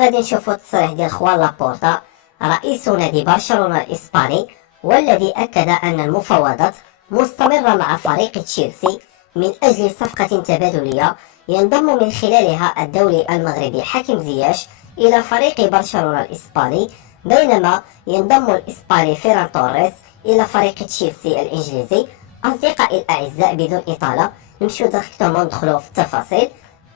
غادي نشوفوا التصريح ديال خوان لابورتا رئيس نادي برشلونة الإسباني، والذي أكد أن المفاوضات مستمرة مع فريق تشيلسي من أجل صفقة تبادلية ينضم من خلالها الدولي المغربي حكيم زياش إلى فريق برشلونة الإسباني، بينما ينضم الإسباني فيران توريس إلى فريق تشيلسي الإنجليزي. أصدقائي الأعزاء بدون إطالة نمشيو ديريكتومون ندخلو في التفاصيل.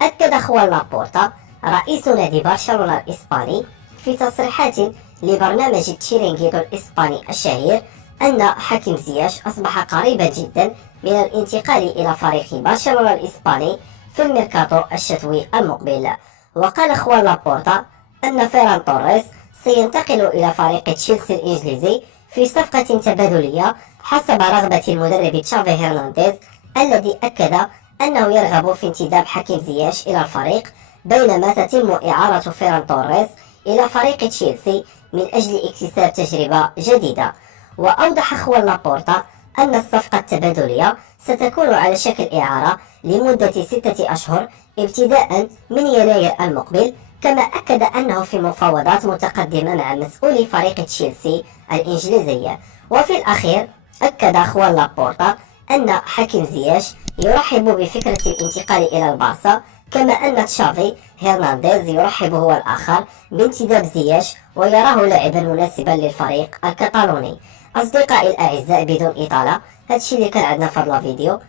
أكد خوان لابورتا رئيس نادي برشلونة الإسباني في تصريحات لبرنامج التشيرينغيتو الإسباني الشهير أن حكيم زياش أصبح قريبا جدا من الانتقال إلى فريق برشلونة الإسباني في الميركاتو الشتوي المقبل. وقال خوان لابورتا أن فيران توريس سينتقل إلى فريق تشيلسي الإنجليزي في صفقة تبادلية حسب رغبة المدرب تشافي هرنانديز، الذي أكد أنه يرغب في انتداب حكيم زياش إلى الفريق، بينما تتم إعارة فيران توريس إلى فريق تشيلسي من أجل اكتساب تجربة جديدة. وأوضح خوان لابورتا أن الصفقة التبادلية ستكون على شكل إعارة لمدة 6 أشهر ابتداء من يناير المقبل، كما أكد أنه في مفاوضات متقدمة مع مسؤولي فريق تشيلسي الإنجليزية. وفي الأخير أكد خوان لابورتا أن حكيم زياش يرحب بفكرة الانتقال إلى البارسا، كما أن تشافي هرنانديز يرحب هو الآخر بانتداب زياش ويراه لاعبا مناسبا للفريق الكتالوني. أصدقائي الأعزاء بدون إطالة، هادشي اللي كان عندنا في هذا الفيديو.